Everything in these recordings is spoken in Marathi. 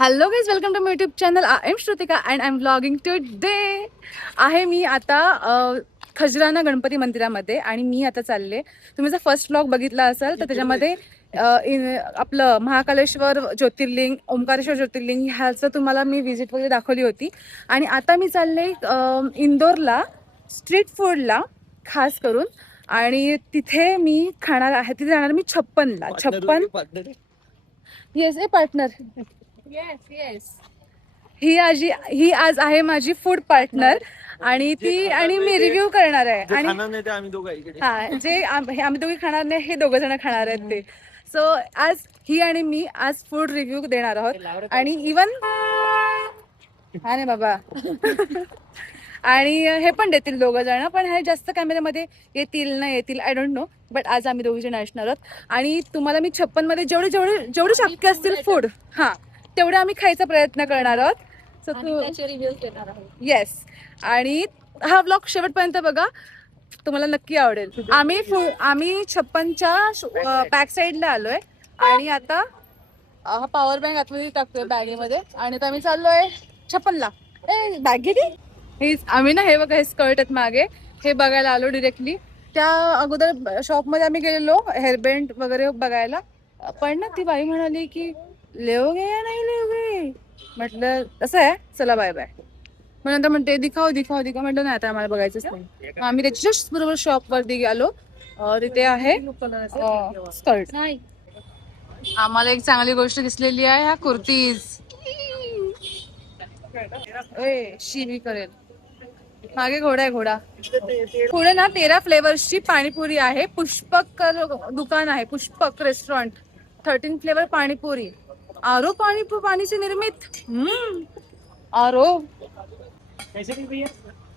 Hello guys, welcome to my YouTube channel. I am Shrutika and I am vlogging today. आहे मी आता खजराना गणपती मंदिरामध्ये आणि मी आता चालले. तुम्ही जर फर्स्ट व्लॉग बघितला असाल तर त्याच्यामध्ये आपलं महाकालेश्वर ज्योतिर्लिंग, ओंकारेश्वर ज्योतिर्लिंग ह्याचं तुम्हाला मी व्हिजिट वगैरे दाखवली होती. आणि आता मी चालले इंदोरला स्ट्रीट फूडला खास करून. आणि तिथे मी खाणार आहे, तिथे जाणार मी छप्पन. Yes a partner. Yes yes. ही आज आहे माझी फूड पार्टनर आणि मी रिव्ह्यू करणार आहे. आणि आम्ही दोघी खाणार नाही, हे दोघं जण खाणार आहेत ते. सो आज ही आणि मी आज फूड रिव्ह्यू देणार आहोत. आणि इवन हा नाही बाबा आणि हे पण देतील दोघं जण, पण हे जास्त कॅमेऱ्यामध्ये येतील ना येतील आय डोंट नो. बट आज आम्ही दोघी जण असणार आहोत. आणि तुम्हाला मी 56 मध्ये जेवढे शक्य असतील फूड तेवढे आम्ही खायचा प्रयत्न करणार आहोत. So yes. आणि हा ब्लॉग शेवटपर्यंत बघा, तुम्हाला नक्की आवडेल. आम्ही 56च्या बॅक साईडला आलोय आणि आता हा पॉवर बँक आतमध्ये टाकतोय बॅगेमध्ये आणि आता आम्ही चाललोय 56ला. बॅग घेते. आम्ही ना हे बघा, हे स्कर्ट आहेत मागे, हे बघायला आलो डिरेक्टली. त्या अगोदर शॉपमध्ये आम्ही गेलेलो हेअरबँड वगैरे बघायला, पण ना ती बाई म्हणाली की लेवगे या नाही लेवगे. म्हटलं असं आहे, चला बाय बाय. मग नंतर म्हणते दिखाव म्हटलं नाही, आता आम्हाला बघायचंच नाही. आम्ही त्याच्या जस्ट बरोबर शॉप वरती गेलो. तिथे आहे स्कर्ट. आम्हाला एक चांगली गोष्ट दिसलेली आहे, ह्या कुर्तीज. शिवी करेल. मागे घोडा आहे, घोडा. पुढे ना 13 फ्लेवर्सची पाणीपुरी आहे. पुष्पक दुकान आहे, पुष्पक रेस्टॉरंट. 13 फ्लेवर पाणीपुरी. आरो पाणीचे निर्मित. आरो कैसे नहीं भैया?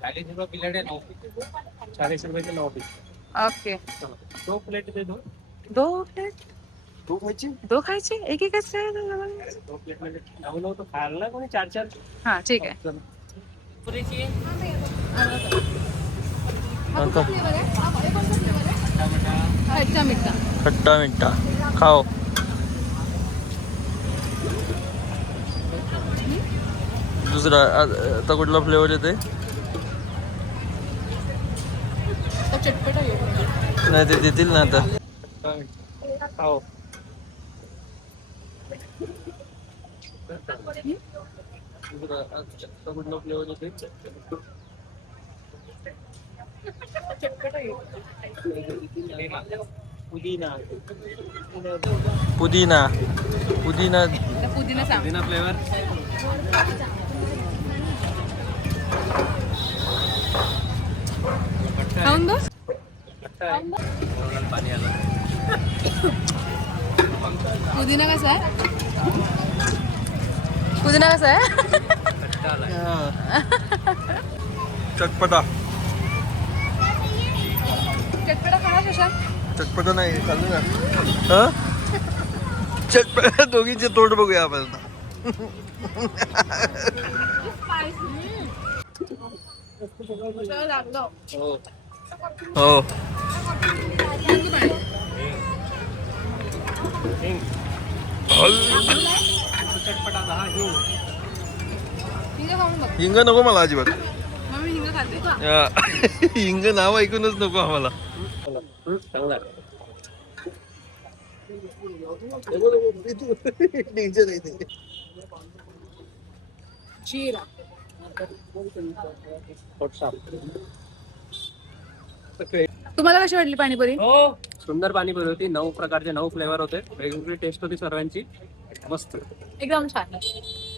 40 रुपये प्लेट है, 9 40 रुपए के 9 पीस. ओके. 2 प्लेट दे दो. 2 प्लेट. 2 खायचे एक एक. 2 प्लेट मध्ये 9 तो खायला ना कोणी 4. हा ठीक आहे. पुरीची खट्टा मिठा खाओ. दुसरा आता कुठला फ्लेवर येते? नाही ते देतील ना आता. खाओ. कुठला फ्लेवर येते? पुदिना फ्लेवर. खाऊन बघ. पाणी आलं. पुदिना कसा आहे? चटपटा खाणार शशांक? चटपटा नाही चालू ना. चटपटा दोघींचे तोंड बघूया आपण. हो हिंग नको मला अजिबात. हिंग नाव ऐकूनच नको आम्हाला. तुम्हाला कशी वाटली पाणीपुरी? हो, सुंदर पाणीपुरी होती. 9 प्रकारचे 9 फ्लेवर होते. वेगवेगळी टेस्ट होती सर्वांची. मस्त, एकदम छान.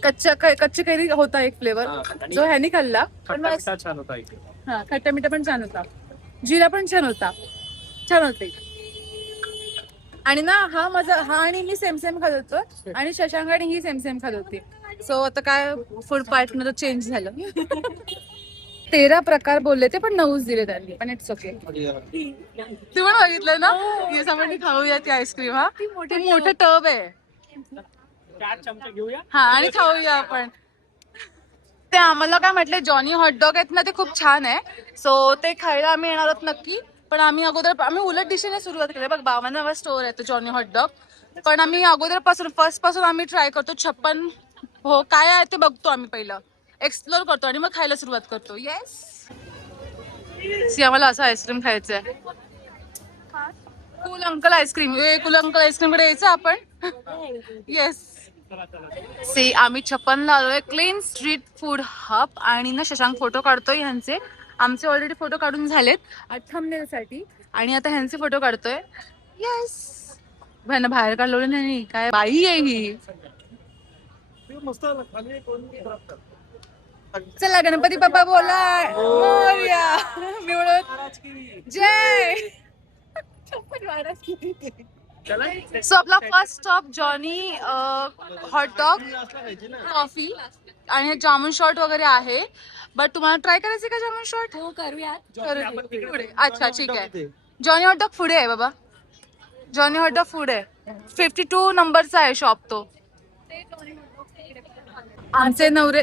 कच्ची कैरी होता एक फ्लेवर जो ह्यानी खाल्ला, खट्टा छान होता. हा खट्टा मिठा पण छान होता. जिरा पण छान होते. आणि ना हा आणि मी सेम खात होतो आणि शशांक आणि ही सेम खात होती. सो आता काय फूड पार्टनर चेंज झालं. 13 प्रकार बोलले ते, पण 9 दिले त्यांनी, पण इट्स ओके. तू पण बघितलं ना, आपण खाऊया ती आईस्क्रीम. हा मोठं टब आहे. 4 चमचे घेऊया. हा आणि खाऊया आपण. ते आम्हाला काय म्हटले, जॉनी हॉटडॉग आहेत ना, ते खूप छान आहे. सो ते खायला आम्ही येणार आहोत नक्की. पण आम्ही उलट दिशेने सुरुवात केली. बघ 52 स्टोर आहे तो जॉनी हॉटडॉग. पण आम्ही फर्स्ट पासून आम्ही ट्राय करतो 56 हो काय आहे ते बघतो आम्ही पहिलं, एक्सप्लोर करतो आणि मग खायला सुरुवात करतो. येस सी आम्हाला असं आईस्क्रीम खायचंय. Cool uncle ice cream, cool uncle ice cream कडे यायचं आपण. येस सी आम्ही 56ला आलोय, क्लीन स्ट्रीट फूड हब. आणि ना शशांक फोटो काढतोय ह्यांचे, आमचे ऑलरेडी फोटो काढून झालेत थंबनेलसाठी आणि आता ह्यांचे फोटो काढतोय. येस भाईना बाहेर काढलं नाही, काय बाई आहे ही. चला गणपती बाप्पा बोला मोरया. मिळत जय. सो आपला first stop Johnny hot dog, coffee आणि जामून शॉट वगैरे आहे. बट तुम्हाला ट्राय करायचे का जामून शॉट? हो करूयात. पुढे अच्छा ठीक आहे. जॉनी हॉटडॉग पुढे आहे बाबा, जॉनी हॉटडॉग पुढे आहे. 52 नंबरचा आहे शॉप तो. आमचे नवरे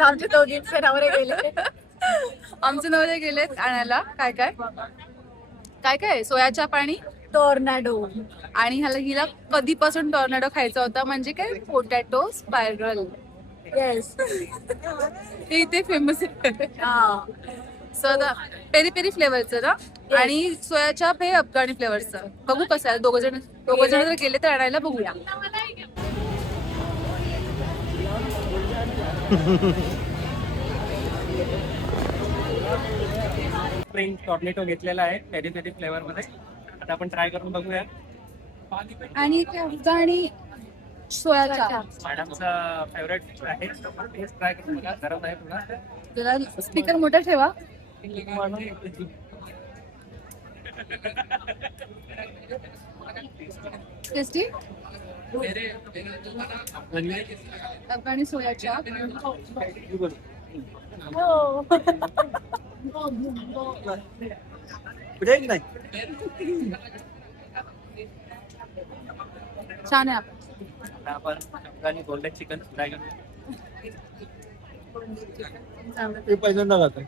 आमचे दोघींचे नवरे गेले, आमचे नवरे गेलेत आणायला काय काय काय काय सोयाच्या पाणी टॉर्नाडो. आणि हिला कधीपासून टॉर्नाडो खायचा होता, म्हणजे काय पोटॅटो स्पायरल. येस ते इथे फेमस आहे. सो पेरी पेरी फ्लेवरचं ना, आणि सोया चाप हे अफगाणी फ्लेवरचं. बघू कसं आहे, दोघ जण जर गेले तर आणायला बघूया. स्प्रिंग टॉर्नेटो घेतलेला आहे पेरी पेरी फ्लेवर मध्ये. आता आपण ट्राय करून बघूया. आणि अफगाणी सोया चाप मॅडमचा फेवरेट आहे, टेस्ट ट्राय करून बघा. गरम आहे थोडा. जरा स्पीकर मोठा ठेवा. टेस्टी अफगाणी सोया चाप. हो छान आहे. आता आपण अफगाणी गोल्डन चिकन ट्राय करूया. पहिल्यांदा खातो.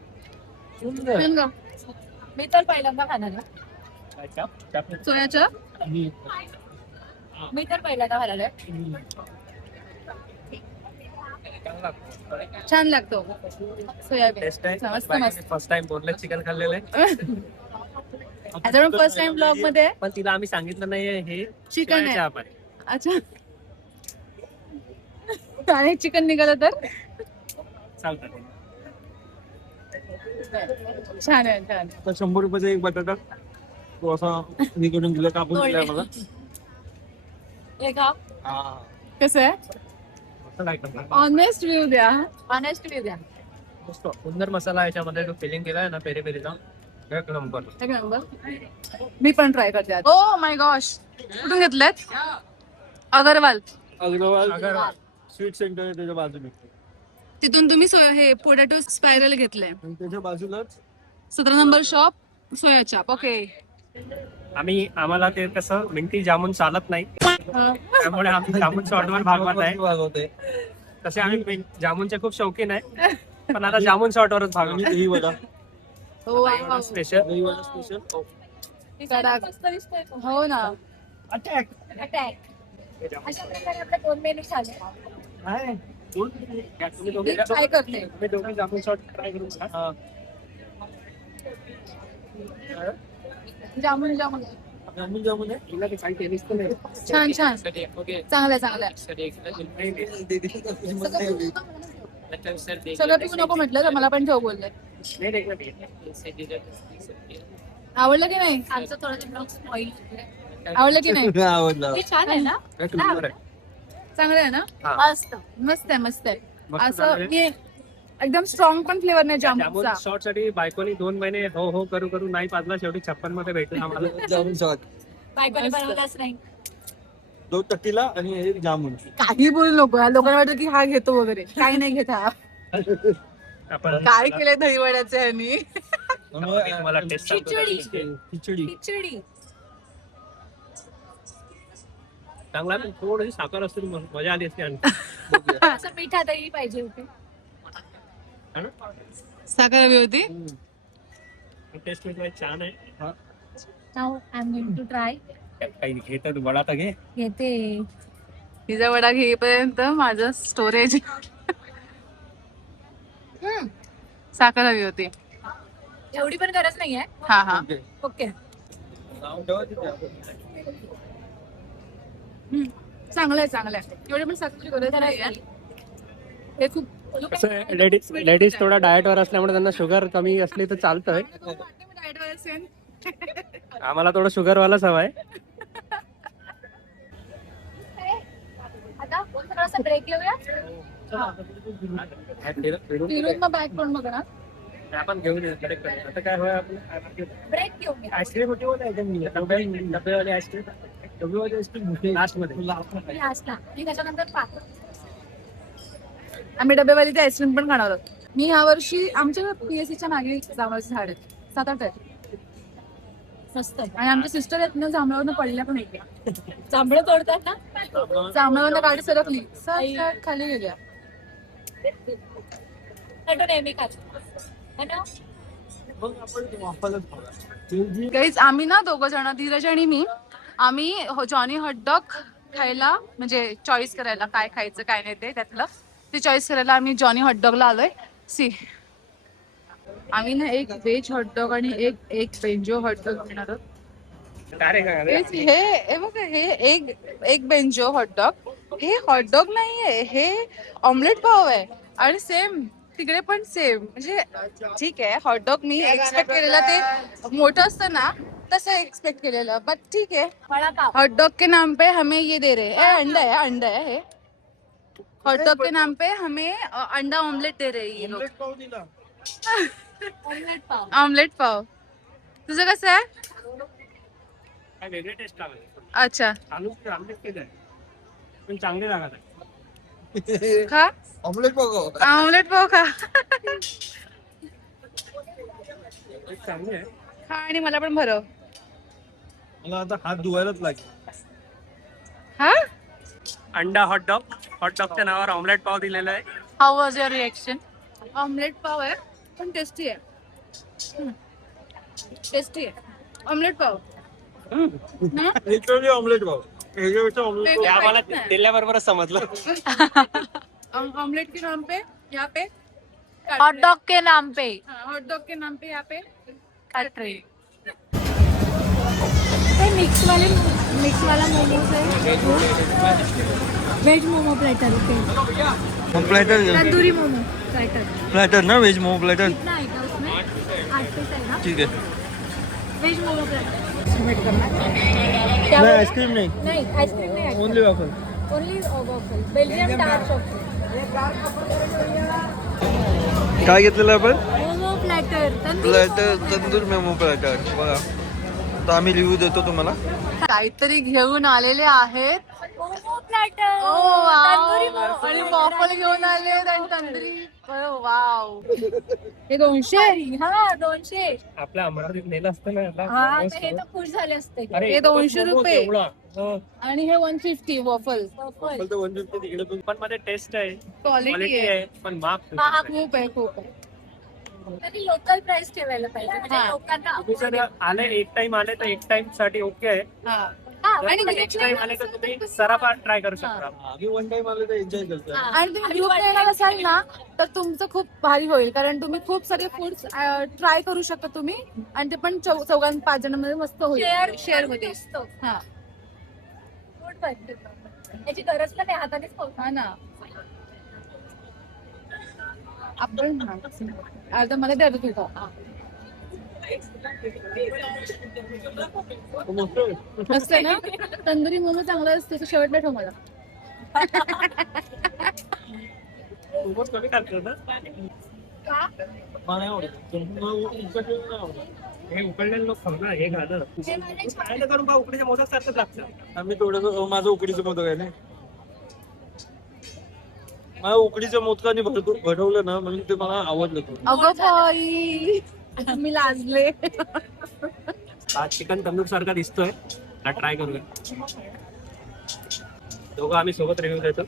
मी तर पहिल्यांदा खाणार काय चाप? चाप सोया चाप, मी तर पहिल्यांदा खाणार आहे. चांगला लागतो. छान लागतो सोयाबीन. टेस्ट आहे. मस्त मस्त. फर्स्ट टाइम बोनलेस चिकन खाल्लेलं आहे. आता पण फर्स्ट टाइम ब्लॉग मध्ये पण तिला आम्ही सांगितलं नाहीये हे चिकन आहे. चाप आहे. अच्छा आणि चिकन निघालं तर चालतं. छान आहे छान. आता 100 रुपयाचा एक बटाटा तो असा निकडून दिला, कापून दिलाय मला. कसं आहे, मस्त लागतं. ऑनेस्ट रिव्ह्यू द्या. ऑनेस्ट रिव्ह्यू द्या. मस्त सुंदर मसाला याच्यामध्ये जो फिलिंग केलाय ना पेरी पेरीचा, एक नंबर. एक नंबर. मी पण ट्राय करते. ओ माय गॉश, कुठून घेतलेत? अगरवाल. अगरवाल स्वीट सेंटर आहे त्याच्या बाजूने. तिथून तुम्ही हे पोटॅटो स्पायरल घेतलंय. आणि त्याच्या बाजूलाच 17 नंबर शॉप सोया चाप. ओके. आम्हाला ते कसं मिंटी जामून चालत नाही, त्यामुळे आम्ही जामून शॉर्टवर भागवत आहे. तसे आम्ही जामूनचे खूप शौकीन आहे, पण आता जामून शॉर्टवरच भागवतो. दही वडा, स्पेशल. दही वडा स्पेशल. हो ना. अटॅक. अशा प्रकारे आपले 2 मेनू झाले. तुम्ही मी ट्राय करते. दोघे जामून शॉर्ट ट्राय करू नका. जामून जामून जामून जामून आहे. हिला ते काही टेनिस पण नाही. छान छान चांगलं चांगलं. सगळं पिऊ नको म्हटलं तर मला पण ठेव बोलले. आवडलं की नाही? आमचं थोडं आवडलं की नाही? आवडला. छान आहे ना, चांगलं आहे ना. मस्त मस्त आहे मस्त आहे. असं मी एकदम स्ट्रॉंग पण फ्लेवर नाही जामूनचा. शॉर्ट साठी बायकोनी 2 महिने हो हो करू करू नाही पाजला, शेवटी 56 मध्ये भेटला आम्हाला. जामून शॉट, बायकोने बनवलाच नाही. 2 टकीला आणि एक जामून. काही बोलू नको, लोकांना वाटतं की हा घेतो वगैरे. काही नाही घेत हा. आपण काय केलंय दहीवड्याचे ह्यांनी. मला टेस्ट खिचडी खिचडी चांगला, थोडीशी साखर असते मजा आली असते. आणि असं पिठा दही पाहिजे होती. साखर हवी होती. टेस्ट मध्ये छान आहे. Now I'm going to try. काही घेतात वडा तर घे. घेते. पिझ्झा वडा घेईपर्यंत माझं स्टोरेज साखर हवी होती. एवढी पण गरज नाहीये. हा हा ओके. चांगलं आहे. एवढी पण साखरेची गरज नाहीये. हे खूप कसं लेडीज थोडा डाएट वर असल्यामुळे त्यांना शुगर कमी असली तर चालतंय. डाएटवर असेल. आम्हाला थोडं शुगर वालाच हवाय. आता थोडासा ब्रेक घेऊया. फिरून मग बॅक पण बघणार. आपण घेऊन येऊ direct. आता काय होय आपलं ब्रेक घेऊया. आईस्क्रीम होती बोला एकदम डब्यावाली आईस्क्रीम. डब्यावाली आईस्क्रीम लास्ट मध्ये. लास्टला आणि त्याच्यानंतर पाक. आम्ही डबेवाली ते आईस्क्रीम पण खाणार आहोत. मी ह्या वर्षी आमच्या पीएससीच्या मागे जांभळाचे झाड आहेत, 7-8 आहेत. मस्त. आणि आमच्या सिस्टर आहेत ना जांभळावरनं पडल्या पण एकल्या. जांभळं तोडतात ना. जांभळावरनं गाडी सरकली, सट खाली गेल्या. नेहमी खातो है ना. गाईज आम्ही ना 2 जण, धीरज आणि मी, आम्ही जॉनी हॉटडॉग खायला म्हणजे चॉईस करायला काय खायचं काय नाही ते त्यातलं ते चॉईस करायला आम्ही जॉनी हॉटडॉगला आलोय. सी आम्ही ना एक व्हेज हॉटडॉग आणि एक बेंजो हॉटडॉग घेणार आहोत. हे बघ, हे एक बेंजो हॉटडॉग. हे हॉटडॉग नाहीये, हे ऑमलेट पाव आहे. आणि सेम तिकडे पण सेम, म्हणजे ठीक आहे हॉटडॉग मी एक्सपेक्ट केलेलं ते मोठं असतं ना तसं एक्सपेक्ट केलेलं, बट ठीक है. हॉटडॉग के नाम पे हमें ये दे रहे हैं, अंडा है हे. हॉटडॉग के नाम पे हमें अंडा ऑमलेट दे रहे हैं ये लोग. ऑमलेट पाव. तुझं कसं आहे? वेगळे टेस्ट लागले. अच्छा आमलेट केलंय पण चांगले लागत आहे. खा ऑमलेट पाव. ऑमलेट पाव खा. चांगले आहे. खा आणि मला पण भरव. मला आता हात धुवायलाच लागेल. हा अंडा हॉटडॉगच्या नावावर ऑमलेट पाव दिलेला आहे. How was your reaction? Omelette पाव आहे पण टेस्टी आहे. टेस्टी आहे ऑमलेट पाव. लिटरली ऑमलेट पाव. ते आम्हाला दिल्याबरोबरच समजलं. ऑमलेट के नाम पे यहाँ पे हॉट डॉग के नाम पे. हॉटडॉग के नाम पे यहाँ पे कट रही. मिक्स वाला मोमोज आहे. Veg momo platter. Platter tandoori momo platter. Platter ना, वेज मोमो प्लेटर. कितना आएगा उसमें? 8 पीस है ना. ठीक है. Veg momo platter. नहीं आइसक्रीम नहीं, आइसक्रीम नहीं. Only waffle. Only waffle. Belgium dark chocolate. काय घेतलेलं आपण? Momo platter. Platter tandoor momo platter. बघा आता आम्ही रिव्ह्यू देतो तुम्हाला. काहीतरी घेऊन आलेले आहेत. मोमो प्लेटर. तंदुरी मोमो आणि वॉफल घेऊन आले आणि तंदुरी. वाव. हे 200. हा 200. आपल्या अमरावतीत नेलं असतं ना याला. हा तर हे तर खुश झाले असते. अरे, हे 200 रुपये. एवढा. हो. आणि हे 150 वॉफल. पण मध्ये टेस्ट आहे, क्वालिटी क्वालिटी आहे. आहे, पण महाग खूप आहे. तरी लोकल प्राइस ठेवायला पाहिजे म्हणजे हा. लोकांना तुम्ही जर आले एक टाइम आले तर एक टाइम साठी ओके आहे. हा. आणि नेक्स्ट टाइम आले तर तुम्ही सराफा ट्राय करू शकता. आम्ही वन टाइम आलो तर एन्जॉय करतो. आणि तुम्ही ग्रुप येणार असाल ना तर तुमचं खूप भारी होईल, कारण तुम्ही खूप सारे फूड्स ट्राय करू शकता तुम्ही. आणि ते पण 4-5 जणांमध्ये मस्त होईल. शेअर मध्ये. हा फूड पाहिजे. याची गरज पण नाही, हातानेच खाऊ. हा ना. आपण अर्धा मला द्या तुझा. मस्त आहे ना. तंदुरी मोमो चांगला असतो, शेवटला ठेव मला. खूपच कमी खातो ना. हे उकडलेलं लोक खाणार हे खाणार. काय करून बा उकडीच्या मोदक सारखंच लागतं. आम्ही थोडस माझं उकडीचं मोदक आहे ना, मला उकडीच्या मोदकाने भरवलं ना म्हणून ते मला आवडलं. अगं बाई मी लाजले. हा चिकन तंदूर सारखा दिसतोय, हा ट्राय करूया. दोघं आम्ही सोबत रिव्ह्यू देतो.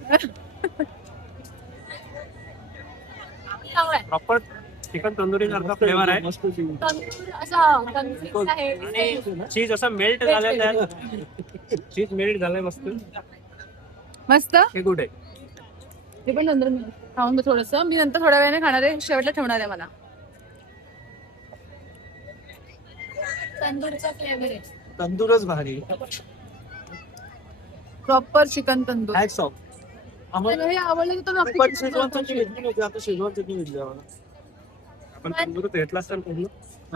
प्रॉपर चिकन तंदुरी सारखा फ्लेवर आहे. आणि चीज असं मेल्ट झालेलं आहे. चीज मेल्ट झालंय मस्त. मस्त. हे कुठे हे पण नंतर खाऊन थोडस, मी नंतर थोड्या वेळाने खाणार आहे, शेवटला ठेवणार आहे मला. तंदूरचा फ्लेवर आहे. तंदूरच भारी. Proper chicken tandoor. Hats off. मला हे आवडलं तर नक्की पण chicken शेजवान तंदूर. चटणी घेतली नव्हती, आता शेजवान चटणी घेतली आम्हाला. आपण तंदूर घेतला असता पूर्ण.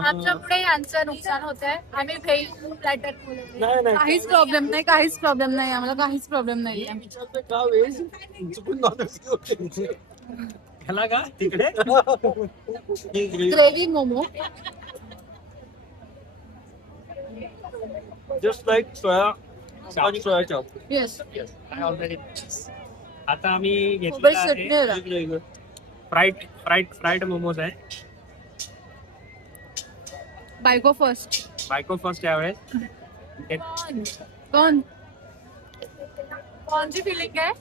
आमच्यामुळे यांचं नुकसान होत आहे. आम्ही भेल प्लॅटर नाही नाही काहीच प्रॉब्लेम नाही, काहीच प्रॉब्लेम नाही, आम्हाला काहीच प्रॉब्लेम नाही. विचारते का वेज चुकून नॉनव्हेज ह्याला का तिकडे ग्रेव्ही मोमो. जस्ट लाईक सोया आणि सोया चाप. येस. ऑलरेडी. आता आम्ही मोबाईल घेतलेला चटणी आहे आहे. फ्राईड मोमोज आहे. बायको फर्स्ट. बायको फर्स्ट यावेळेस. कोण? कोणची फिलिंग आहे?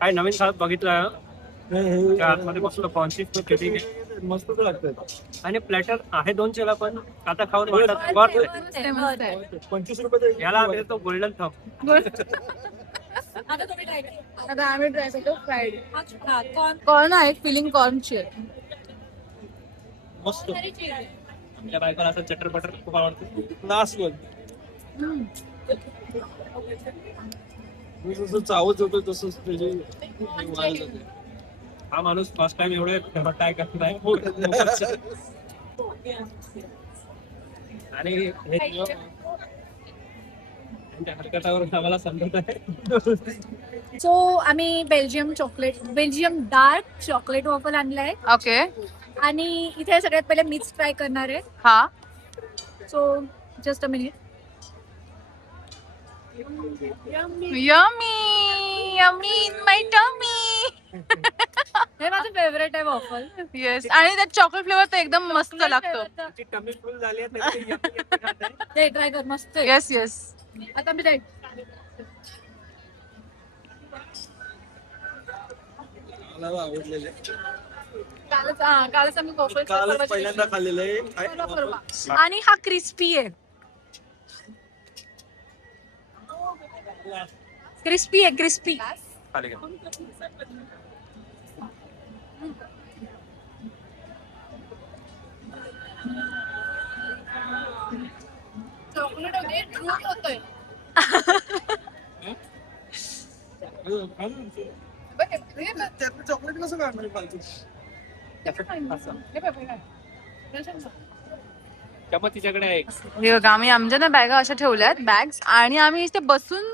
काय नवीन खात बघितलं नाही, त्या आतमध्ये बसलो कॉन्ची किती मस्त तर लागतंय. आणि प्लॅटर आहे 200 पण आता खाऊन मस्त वाटत आहे. 25 रुपये याला देतो गोल्डन थंब. आता तुम्ही ट्राय करा. आता आम्ही ट्राय करतो फ्राईड हा, कॉर्न कॉर्न आहे, फिलिंग कॉर्नची आहे. मस्त. तरी cheese आहे. आपल्या बायकोला असं चटर बटर खूप आवडतं. नास बोल. मी जसं चावत होतो तसंच त्याची वाढत होते. हा माणूस फर्स्ट टाइम एवढे ट्राय करत आहे. आणि हे त्यांच्या हरकतावर आम्हाला समजत आहे. सो आम्ही बेल्जियम डार्क चॉकलेट वॉफल आणलाय ओके. आणि इथे सगळ्यात पहिले मीच ट्राय करणार आहे. हा. So just a minute. Yummy yummy in my tummy. हे माझं फेवरेट आहे वॉफल. येस. आणि त्यात चॉकलेट फ्लेवर तर एकदम मस्त लागतो. त्याची टमी फुल झाली आहे तरी ते yummy yummy खात आहे. ते ट्राय कर, मस्त आहे. Yes yes. आता मी राईट. मला आवडलेले. कालच आम्ही काल पहिल्यांदा खाल्लेलं आहे. काय? आणि हा क्रिस्पी आहे. क्रिस्पी खाली घ्या. चॉकलेट होते, फ्रूट होतोय. त्यातलं चॉकलेट कसं काढणार फालतू? त्यामुळे तिच्याकडे आहे. हे बघा, आम्ही आमच्या ना बॅगा अशा ठेवल्यात, बॅग्स, आणि आम्ही इथे बसून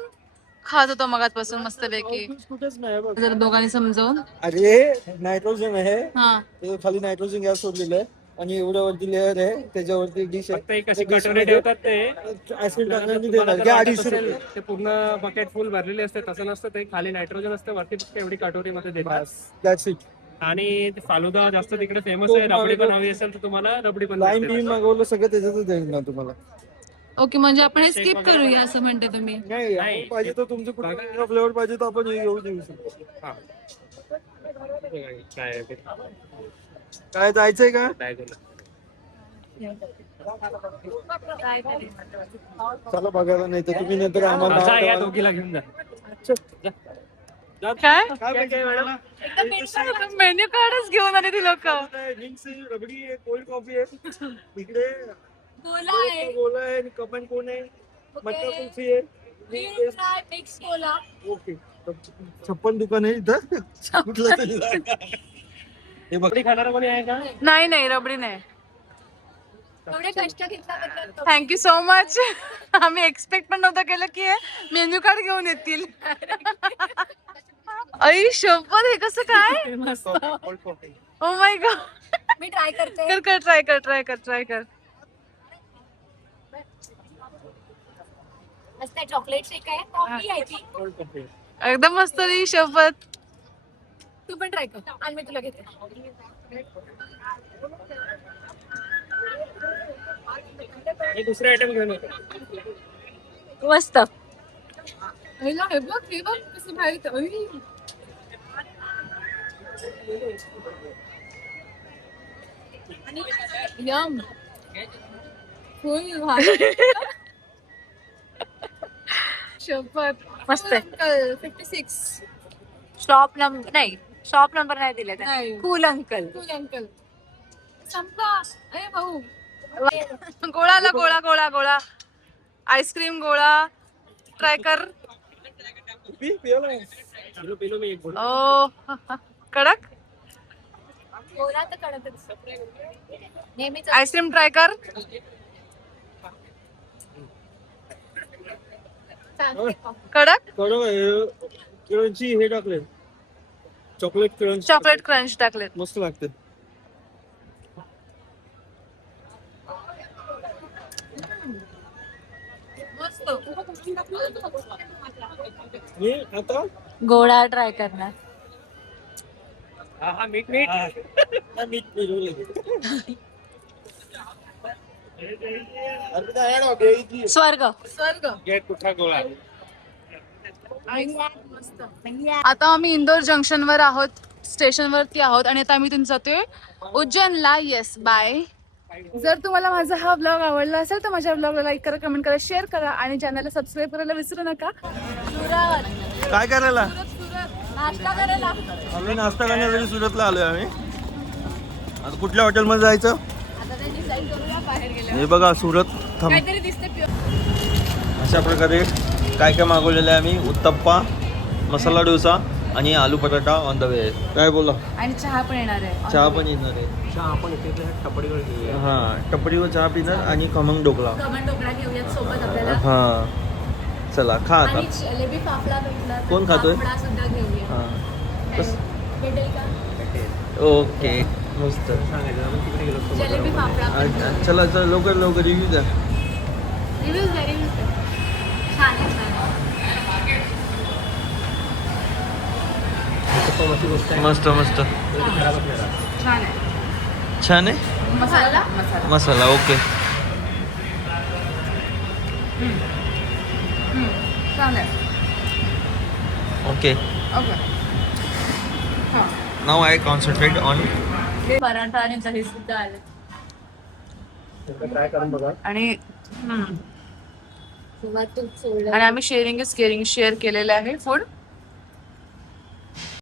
खात होतो मगाचपासून मस्तपैकी. कुठेच नाही बघ. जर दोघांनी समजावून. अरे नायट्रोजन आहे, हा. ते खाली नायट्रोजन गॅस सोडलेलं आहे आणि एवढ्या वरती लेअर आहे, त्याच्यावरती डिश फक्त एक अशी कटोरी ठेवतात ते ऍसिड टाकण्याने तुम्हाला देणार जर की वाटत 250 असेल, रुपये. ते पूर्ण बकेट फुल भरलेले असते. तसं नसतं ते. खाली नायट्रोजन असतं, वरती फक्त एवढी कटोरी मध्ये देतात. That's it. आणि ते फालुदा जास्त तिकडे फेमस आहे. रबडी पण हवी असेल तर तुम्हाला रबडी पण लाईम भेटते बीम तसं. मागवलं सगळं त्याच्यातच देईल ना तुम्हाला. ओके, म्हणजे आपण हे स्किप करूया असं म्हणते तुम्ही. नाही आपण पाहिजे तर तुमचे कुठला फ्लेवर पाहिजे तर आपण हे घेऊ देऊ शकतो. हा. काय आहे ते? काय जायचंय का? काय झालं? चला बघायला, नाही तर तुम्ही नंतर जा, या आम्हाला दोघीला घेऊन जा. काय काय पाहिजे मॅडम? मेन्यू कार्डच घेऊन आले ती लोक. ड्रिंक्स आहे, रबडी आहे, कोल्ड कॉफी आहे, इकडे गोला आहे. गोला आहे, कप अँड कोन आहे, मटका कुल्फी आहे. मिक्स गोला. ओके, 56 दुकान आहे इथं. कुठलं तरी जागा. हे बघ, रबडी खाणार कोणी आहे का? नाही नाही, रबडी नाही. एवढे कष्ट घेतल्याबद्दल थँक्यू सो मच. आम्ही एक्सपेक्ट पण नव्हतं केलं की मेन्यू कार्ड घेऊन येतील. आई शपथ, हे कसं काय? Cold coffee. Oh my God. Me try करते. कर, ट्राय कर. मस्त चॉकलेट शेक आहे. कॉफी आहे ती. Cold coffee. एकदम मस्त ती शपथ. तू पण ट्राय कर आणि मी तुला घेते. हे दुसरे आयटम घेऊन येतो. मस्त. हे बघ कसं बाहेर. यम फुल. शपथ मस्त आहे 56 शॉप नंबर नाही शॉप नंबर नाही दिले नाही. कूल अंकल कूल अंकल संपला. अरे भाऊ गोळाला गोळा गोळा गोळा आईस्क्रीम गोळा ट्राय कर. पिलो मी एक बोल. ओ कडक गोळा तर कडकच नेहमीच आईस्क्रीम ट्राय कर. कडक क्रंची हे टाकले चॉकलेट क्रंच चॉकलेट क्रंच टाकलेत. मस्त लागते. मी आता गोळा ट्राय करणार हा मीठ मीठ स्वर्ग स्वर्ग. गेट कुठला गोळा. आता आम्ही इंदोर जंक्शन वर आहोत, स्टेशन वरती आहोत आणि आता आम्ही तुमचा जातोय उज्जैनला. Yes bye. जर तुम्हाला माझा हा ब्लॉग आवडला असेल तर माझ्या ब्लॉगला लाईक करा, कमेंट करा, शेअर करा आणि चॅनलला सबस्क्राईब करायला विसरू नका. काय करायला नाश्ता करायला आम्ही नाश्ता करण्यासाठी सुरतला आलोय आम्ही. आता कुठल्या हॉटेलमध्ये जायचं आता ते डिसाईड करूया बाहेर गेल्या हे बघा सुरत थांब. काहीतरी दिसते. अशा प्रकारे काय काय मागवलेलं आहे आम्ही. उत्तप्पा, मसाला डोसा आणि आलू बटाटा ऑन द वे. काय बोला. आणि चहा पण येणार आहे. चहा पण येणार आहे. चहा आपण इथे टपडीवर घेऊया. हां टपरीवर चहा पिणार आणि खमंग ढोकळा. खमण ढोकळा घेऊयात सोबत आपल्याला हां चला खा आता. आणि जलेबी फाफडा भेटला तर कोण खातोय? फाफडा सुद्धा घेऊया हां बस भेटेल का ओके मस्त. सांगायचं आपण तिकडे गेलो असतो. जलेबी फाफडा चला चला लवकर लवकर रिव्ह्यू द्या. रिव्ह्यूज आहे छान आहे छान आहे उत्तप्पाची गोष्ट आहे. मस्त मस्त खराबच नाही राहत. छान आहे. छान आहे. मसाला मसाला मसाला ओके. छान आहे. Okay okay. हां नाव आय कॉन्सन्ट्रेट ऑन. पराठा आणि दही सुद्धा आले ट्राय करून बघा. आणि किंवा तूप सोडलं आणि आम्ही शेअरिंग इज केअरिंग शेअर केलेलं आहे फूड.